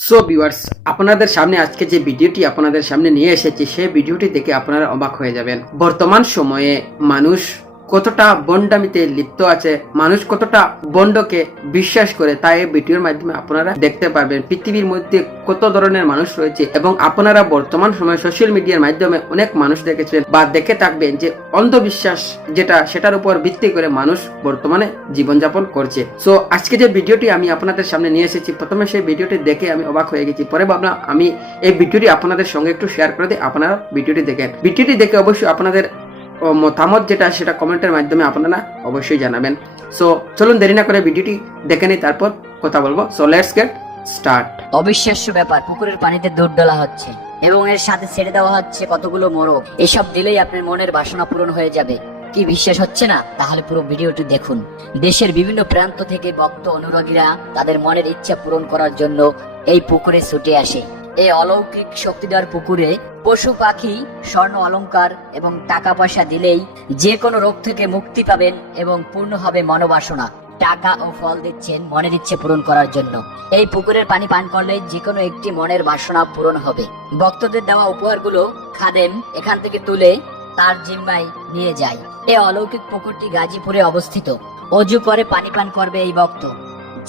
So viewers, আপনাদের সামনে আজকে যে ভিডিওটি আপনাদের সামনে নিয়ে এসেছি সেই ভিডিওটি দেখে আপনারা অবাক হয়ে যাবেন। বর্তমান সময়ে মানুষ কতটা বন্ডামিতে লিপ্ত আছে, মানুষ কতটা বন্ডকে বিশ্বাস করে তা এই ভিডিওর মাধ্যমে আপনারা দেখতে পারবেন। পৃথিবীর মধ্যে কত ধরনের মানুষ রয়েছে এবং আপনারা বর্তমান সময়ে সোশ্যাল মিডিয়ার মাধ্যমে অনেক মানুষ দেখেছেন বা দেখে থাকবেন যে অন্ধবিশ্বাস যেটা সেটার উপর ভিত্তি করে মানুষ বর্তমানে জীবনযাপন করছে। সো আজকে যে ভিডিওটি আমি আপনাদের সামনে নিয়ে এসেছি, প্রথমে সেই ভিডিওটি দেখে আমি অবাক হয়ে গেছি, পরে ভাবলাম আমি এই ভিডিওটি আপনাদের সঙ্গে একটু শেয়ার করে দিই, আপনারা ভিডিওটি দেখেন। ভিডিওটি দেখে অবশ্যই আপনাদের মতামত যেটা সেটা কমেন্টের মাধ্যমে আপনারা অবশ্যই জানাবেন। সো চলুন দেরি না করে ভিডিওটি দেখে নিই, তারপর কথা বলবো। So let's get start. অবিশ্বাস্য ব্যাপার, পুকুরের পানিতে দুধ ডলা হচ্ছে এবং এর সাথে ছেড়ে দেওয়া হচ্ছে কতগুলো মোরগ। এসব দিলেই আপনার মনের বাসনা পূরণ হয়ে যাবে। কি বিশ্বাস হচ্ছে না? তাহলে পুরো ভিডিওটি দেখুন। দেশের বিভিন্ন প্রান্ত থেকে ভক্ত অনুরাগীরা তাদের মনের ইচ্ছা পূরণ করার জন্য এই পুকুরে ছুটে আসে। এই অলৌকিক শক্তিধর পুকুরে পশু পাখি, স্বর্ণ অলংকার এবং টাকা পয়সা দিলেই যে কোনো রোগ থেকে মুক্তি পাবেন এবং পূর্ণ হবে মনোবাসনা। টাকা ও ফল দিচ্ছেন মনের ইচ্ছে পূরণ করার জন্য। এই পুকুরের পানি পান করলে যে কোনো একটি মনের বাসনা পূরণ হবে। ভক্তদের দেওয়া উপহারগুলো খাদেম এখান থেকে তুলে তার জিম্মায় নিয়ে যায়। এই অলৌকিক পুকুরটি গাজীপুরে অবস্থিত। অজু করে পানি পান করবে এই ভক্ত,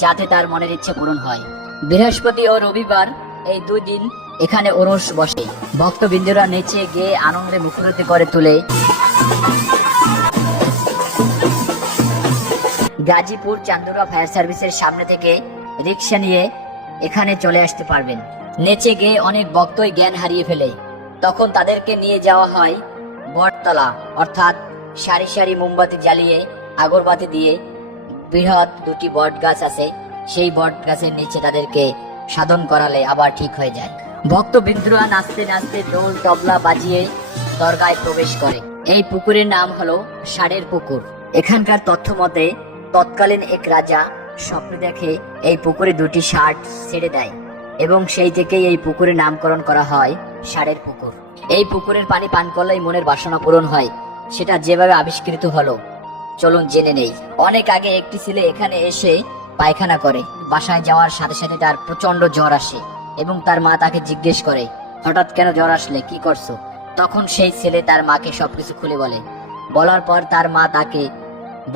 যাতে তার মনের ইচ্ছে পূরণ হয়। বৃহস্পতি ও রবিবার এই দুই দিন এখানে ওরস বসে। ভক্তবৃন্দরা নেচে গেয়ে আনন্দে মুখরিত করে তোলে। গাজীপুর চান্দুরা ফায়ার সার্ভিসের সামনে থেকে রিক্সা নিয়ে এখানে চলে আসতে পারবেন। নেচে গেয়ে অনেক ভক্তই জ্ঞান হারিয়ে ফেলে, তখন তাদেরকে নিয়ে যাওয়া হয় বটতলা, অর্থাৎ সারি সারি মোমবাতি জ্বালিয়ে আগরবাতি দিয়ে বৃহৎ দুটি বট গাছ আছে, সেই বট গাছের নিচে তাদেরকে সাধন করালে আবার ঠিক হয়ে যায়। ভক্তবৃন্দরা নাচতে নাচতে ঢোল তবলা বাজিয়ে দরগায় প্রবেশ করে। এই পুকুরের নাম হলো ষাঁড়ের পুকুর। এখানকার তথ্য মতে তৎকালীন এক রাজা স্বপ্নে দেখে এই পুকুরে দুটি ষাঁড় ছেড়ে দেয় এবং সেই থেকেই এই পুকুরের নামকরণ করা হয় ষাঁড়ের পুকুর। এই পুকুরের পানি পান করলেই মনের বাসনা পূরণ হয়। সেটা যেভাবে আবিষ্কৃত হলো চলুন জেনে নেই। অনেক আগে একটি ছেলে এখানে এসে পায়খানা করে। বাসায় যাওয়ার সাথে সাথে তার প্রচন্ড জ্বর আসে এবং তার মা তাকে জিজ্ঞেস করে, হঠাৎ কেন জ্বর আসলে, কি করছো? তখন সেই ছেলে তার মাকে সবকিছু খুলে বলে। বলার পর তার মা তাকে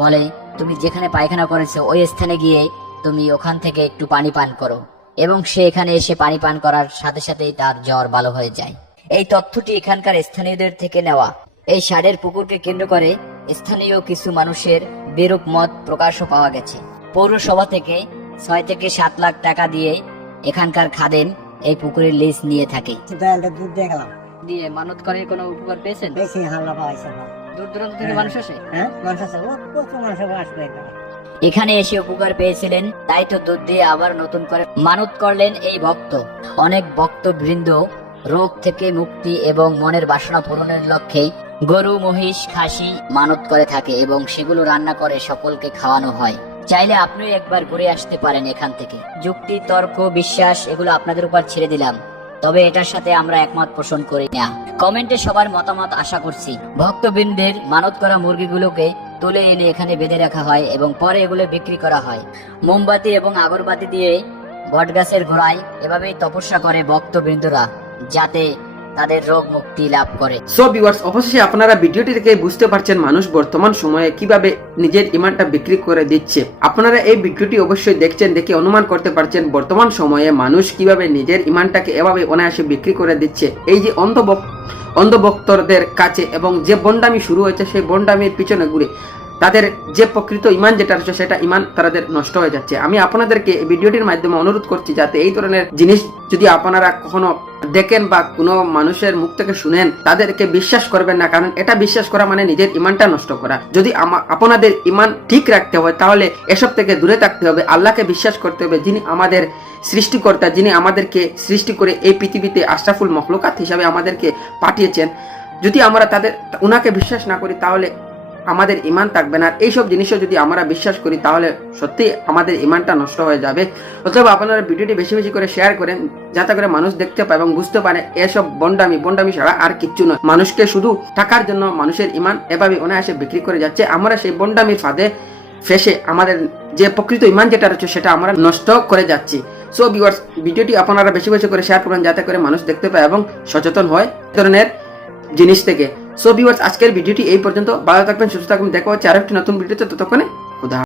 বলে, তুমি যেখানে পায়খানা করেছো ওই স্থানে গিয়ে তুমি ওখান থেকে একটু পানি পান করো, এবং সে এখানে এসে পানি পান করার সাথে সাথেই তার জ্বর ভালো হয়ে যায়। এই তথ্যটি এখানকার স্থানীয়দের থেকে নেওয়া। এই ষাঁড়ের পুকুরকে কেন্দ্র করে স্থানীয় কিছু মানুষের বিরূপ মত প্রকাশও পাওয়া গেছে। পৌরসভা থেকে 6 থেকে 7 লাখ টাকা দিয়ে এখানকার খাদেম এই পুকুরের লিজ নিয়ে থাকে। দুধ দিয়ে গেলাম, দিয়ে মানত করে কোনো উপকার পেয়েছেন? বেশি হাল্লা পাওয়াইছে। দূর দূরান্ত থেকে মানুষ আসে। হ্যাঁ, মানুষ আছে, ও প্রচুর মানুষ আসবে এখানে। এখানে এসে উপকার পেয়েছিলেন, তাই তো দুধ দিয়ে আবার নতুন করে মানত করলেন এই ভক্ত। অনেক ভক্তবৃন্দ রোগ থেকে মুক্তি এবং মনের বাসনা পূরণের লক্ষ্যে গরু, মহিষ, খাসি মানত করে থাকে এবং সেগুলো রান্না করে সকলকে খাওয়ানো হয়। চাইলে আপনিও একবার ঘুরে আসতে পারেন এখান থেকে। যুক্তি, তর্ক, বিশ্বাস এগুলো আপনাদের উপর ছেড়ে দিলাম, তবে এটার সাথে আমরা একমত পোষণ করি না। কমেন্টে সবার মতামত আশা করছি। ভক্তবৃন্দের মানত করা মুরগিগুলোকে তুলে এনে এখানে বেঁধে রাখা হয় এবং পরে এগুলো বিক্রি করা হয়। মোমবাতি এবং আগরবাতি দিয়ে বটগাছের গোড়ায় এভাবেই তপস্যা করে ভক্তবৃন্দরা, যাতে তাদের রোগ মুক্তি লাভ করে। সো ভিউয়ার্স, অবশ্যই আপনারা ভিডিওটি থেকে বুঝতে পারছেন মানুষ বর্তমান সময়ে কিভাবে নিজের ইমানটা বিক্রি করে দিচ্ছে। আপনারা এই ভিডিওটি অবশ্যই দেখছেন, দেখে অনুমান করতে পারছেন বর্তমান সময়ে মানুষ কিভাবে নিজের ইমানটাকে এভাবে অনায়াসে বিক্রি করে দিচ্ছে। এই যে অন্ধভক্তদের কাছে এবং যে বন্ডামি শুরু হয়েছে সেই বন্ডামির পিছনে ঘুরে তাদের যে প্রকৃত ইমান যেটা রয়েছে সেটা ইমান তাদের নষ্ট হয়ে যাচ্ছে। আমি আপনাদেরকে এই ভিডিওটির মাধ্যমে অনুরোধ করছি, যাতে এই ধরনের জিনিস যদি আপনারা কখনো দেখেন বা কোনো মানুষের মুখ থেকে শুনেন, তাদেরকে বিশ্বাস করবেন না, কারণ এটা বিশ্বাস করা মানে নিজের ইমানটা নষ্ট করা। যদি আপনাদের ইমান ঠিক রাখতে হয় তাহলে এসব থেকে দূরে থাকতে হবে। আল্লাহকে বিশ্বাস করতে হবে, যিনি আমাদের সৃষ্টিকর্তা, যিনি আমাদেরকে সৃষ্টি করে এই পৃথিবীতে আশরাফুল মখলুকাত হিসাবে আমাদেরকে পাঠিয়েছেন। যদি আমরা উনাকে বিশ্বাস না করি তাহলে আমাদের ইমান থাকবে না। এইসব জিনিসও যদি আমরা বিশ্বাস করি তাহলে সত্যি আমাদের ইমানটা নষ্ট হয়ে যাবে। অথবা আপনারা ভিডিওটি বেশি বেশি করে শেয়ার করেন, যাতে করে মানুষ দেখতে পায় এবং বুঝতে পারে এসব বন্ডামি ছাড়া আর কিচ্ছু নয়। মানুষকে শুধু টাকার জন্য মানুষের ইমান এভাবে অনায়াসে বিক্রি করে যাচ্ছে। আমরা সেই বন্ডামির ফাঁদে ফেসে আমাদের যে প্রকৃত ইমান যেটা রয়েছে সেটা আমরা নষ্ট করে যাচ্ছি। সো ভিউয়ার্স, ভিডিওটি আপনারা বেশি বেশি করে শেয়ার করবেন যাতে করে মানুষ দেখতে পায় এবং সচেতন হয় এই ধরনের জিনিস থেকে। সো ভিউয়ার্স, আজকের ভিডিওটি এই পর্যন্ত। ভালো থাকবেন, সুস্থ থাকবেন, দেখা হচ্ছে আরেকটি নতুন ভিডিওতে। ততক্ষণে